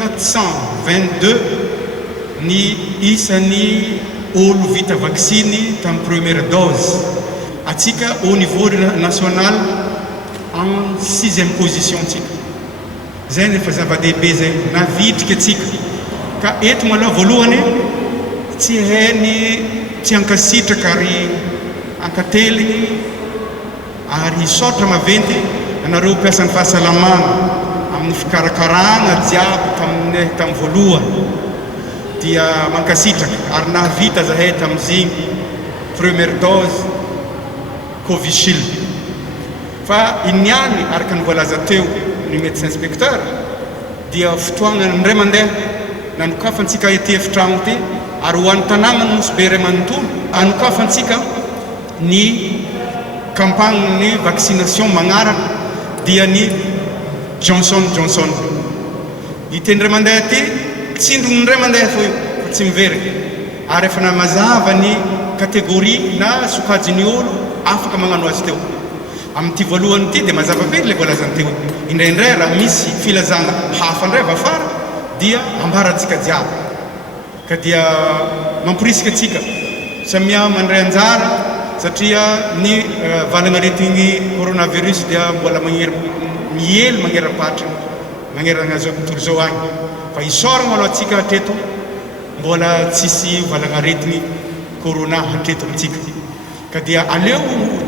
1422 ny isan'ny olo vita vaccine tamin'ny première dose. Atsika au niveau national en 6e position tsika. Zay nefa zava-dehibe zay navitrika atsika. Ka eto maloha voalohany tsy hainy tsy ankasitraka ary ankateligny ary hisaotra maventy anareo mpiasan'ny fahasalamana amin'ny fikarakarana jiaby tamin'ny voalohany dia mankasitraka ary nahavita zahay tamin'izigny première dose Covishield. Fa iniany araka ny voalaza teo ny médecin inspecteur dia fotoagna indray mandeha nanokafantsika ety efitragno ty ary ho an'ny tanàna ny nosy be ray manontolo anokafantsika ny campagne ny vaccination magnaraka dia ny Johnson Johnson. Ity indray mandeha ty tsindrony indray mandeha fo io fa tsy miverika ary efa namazava ny kategoria na sokajiny olo afaka magnano azy teo. Amin'ity voalohany ity dia mazava be le voalazany teo indraindray raha misy filazana hafa indray avy afara dia ambarantsika jiaby ka dia mamporisika atsika samia mandray anjara satria ny valana retigny coronavirus dia mbola miely magnera-patra magnerana zao tontolo zao agny fa isoragna aloha atsika hatreto mbola tsisy valana retigny corona hatreto amitsika ka dia aleo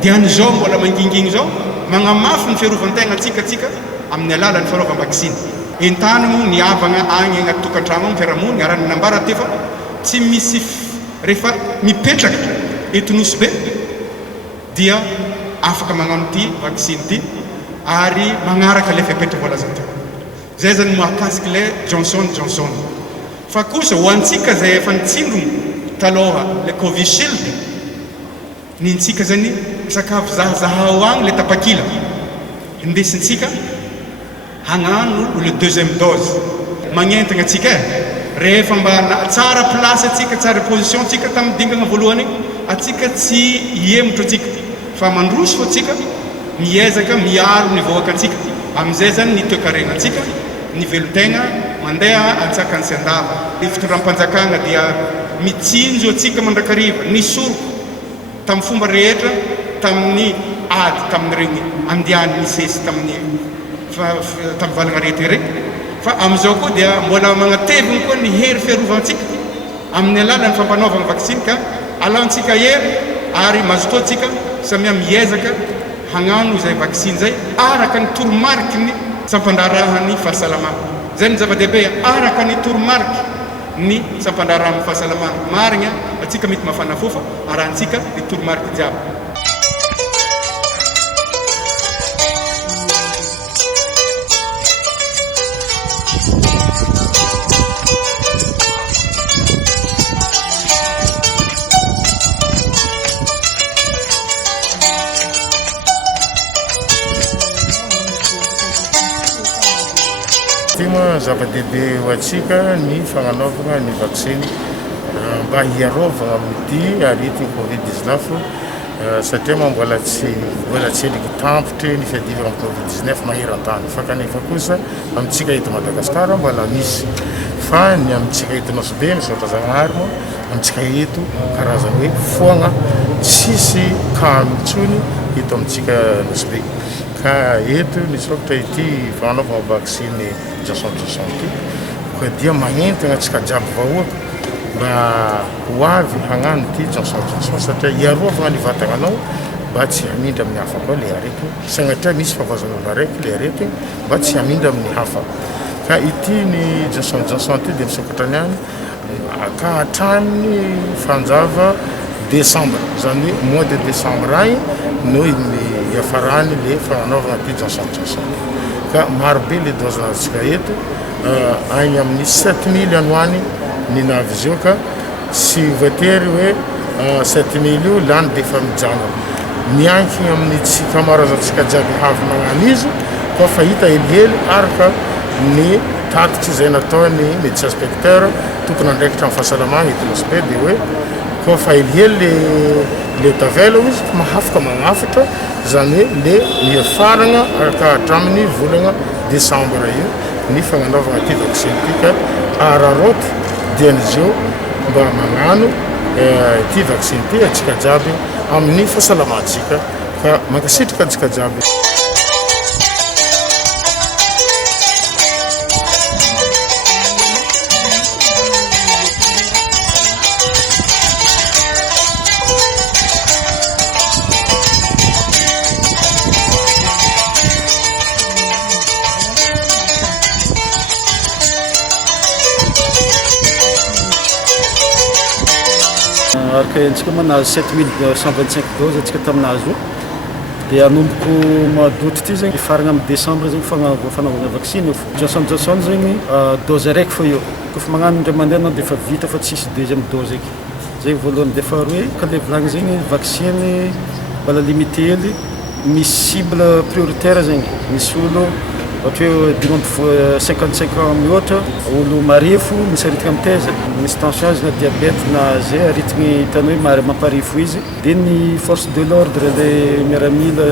diany zao mbola mangingigny zao magnamafy ny fiarovan-tegna atsika amin'ny alalan'ny fanaovam-vaccine. Entany moa ny avagna agny agnaty tokantrano amin'ny fiarahamonigny arany nambara ty fa tsy misy rehefa mipetraka eto nosy be dia afaka magnano ty vaccine ty ary magnaraka le fipetraka voalaza teo. Zay zany mahakasiky le Johnson Johnson. Fa kosa ho antsika zay efa nitsindrony taloha le Covishield nintsika zany sakafo zahazahao agny le tapakila indesintsika hagnano le deuxième dose magnentagna atsika rehefa mba tsara place atsika tsara position atsika tamin'ny dingana voalohany atsika tsy hiemotro atsika fa mandroso fo atsika miezaka miaro ny voaka atsika amin'izay zany ny toe-karena atsika ny velotegna mandeha antsakany sy andava. Ny fitondram-panjakana dia mitsinjo atsika mandrakariva ny soroko tamin'ny fomba rehetra tamin'ny ady tamin'ny regny andiany ny sesy tamin'ny valagna rehetra reny fa amin'izao koa dia mbola magnateviny koa ny hery fiarovantsika amin'ny alalan'ny fampanaovana vaccine ka alaontsika hery ary mazotoa atsika samia miezaka hagnano izay vaccine zay araka ny toromarika ny sampandrarahan'ny fahasalamana. Zay ny zava-dehibe araka ny toromarika ny sampandrarahan'ny fahasalamana marigna atsika mety mafana fofa arahantsika ny toromarika jiaby. Zava-dehibe ho atsika ny fagnanaovana ny vaccine mba hiarovana amin'ity arety Covid-19 satria mbola tsy eliky tampotry ny fiadivana amin'ny Covid-19 maheran-tany fa kanefa kosa amintsika eto Madagasikara mbola misy fa ny amintsika eto Nosy-be misaotra Zagnahary moa amintsika eto karazany hoe foagna tsisy cas mitsony eto amintsika Nosy-be ka eto nisaotra ity fagnanaovana vaccine Johnson Johnson ty ka dia magnentagna atsika jiaby vahoaka mba ho avy hagnano ty Johnson Johnson satria hiarovagna ny vatagnanao mba tsy hamindra amin'ny hafa koa le arety sagnatria misy fahavoazan'olo araiky le arety mba tsy hamindra amin'ny hafa ka ity ny Johnson Johnson ty dia misokatra niany ka hatramin'ny fanjava décembre zany hoe mois de décembre agny no iafarany le fagnanaovana ty Johnson Johnson ka marobe le dose natsika eto agny amin'ny 7000 anoany ny navy zio ka sy voatery hoe 7000 io lany defa mijano miankigny amin'ny tsy kamarazantsika jiaby havy magnano izy fa fahita helihely araka ny tatitry zay nataony médecin inspecteur tokony andraikitra amin'ny fahasalamagna eto Nosy-be dia hoe koa fa helihely le tavela izy mahafaka magnafatra zany hoe le miafaragna araka hatramin'ny volagna décembre io ny fagnanaovana ty vaccin ty ka araroty dian'izio mba magnano ty vaccin ty atsika jiaby amin'ny fahasalamantsika ka mankasitrika antsika jiaby. Araka antsika manazo 7125 doses atsika taminazy io dia anomboko madoty ty zegny faragna amin'ny décembre zegny fanaovana vaccine io. Johnson zegny dose araiky fo io kofa magnano indray mandeha anao dia efa vita fa tsisy deuxième dose eky zay voalohany. Dia faharoa ka le volagny zegny vaccine mbola limité hely misy cible prioritaire zegny, misy olo ohatra hoe 55 ans mihoatra, olo marefo misy aretigna miteza, misy tension na diabète na zay aretigny hitany hoe mamparefo izy. Dia ny force de l'ordre le miaramila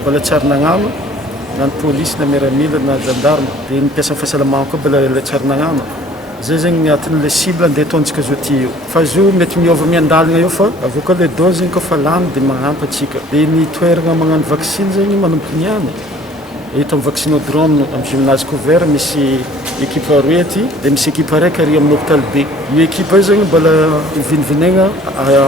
mbola tsara nagnano na ny police na miaramila na gendarme, dia ny mpiasa fahasalamana koa mbola tsara nagnano. Zay zegny atin'le cible andeha ataontsika zao ty io. Fa zo mety miova miandalina io fa avao koa le dose zegny koa fa lany dia magnampy atsika. Dia ny toeragna magnano vaccine zegny manomboka niany eto amin'ny vaccinodrome amin'ny gymnase couvert misy équipe aroy aty dia misy équipe araiky ary amin'ny hôpital be. Io équipe io zegny mbola vinavinaigna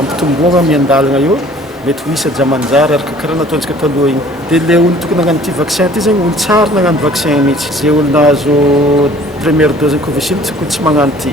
ampitomboagna miandalina io mety ho isa jamanjary araka karaha nataontsika taloha igny. Dia le olo tokony nagnano ty vaccin ty zegny olo tsara nagnano vaccin mihitsy. Zay olo nahazo première dose Covishield tsy magnano ty.